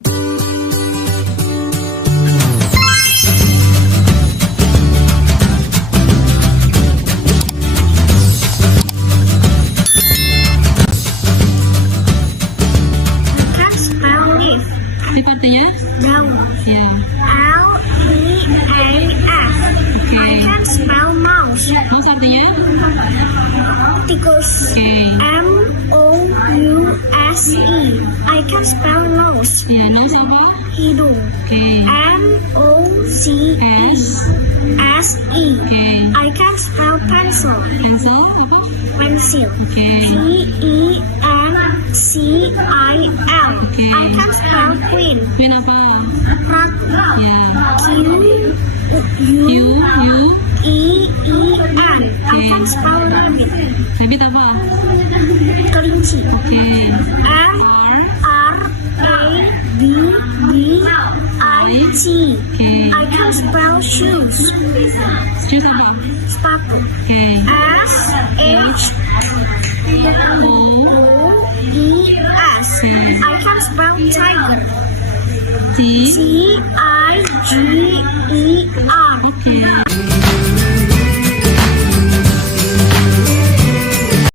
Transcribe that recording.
Apa artinya? Daun. Ya. L-E-A-S. I can spell mouse. Mouse artinya? Tikus. Oke. M-O-U-S-E. I can spell nose. Ya, nose apa? Hidung. Oke. M-O-C-S-E. Oke. I can spell pencil. Pencil apa? Pencil. Oke. P-E-N-C-I-L. Okay. I can spell queen. Queen apa? Rat. Ya. Q-U-E-E-N. I can spell rabbit. Rabbit apa? Kelinci. Oke. R-A-B-B-I-T. Oke. I can spell shoes. Shoes apa? Sepatu. Oke. S-H-O-E-S. I can spell tiger. T. T-I-G-E-R. Oke.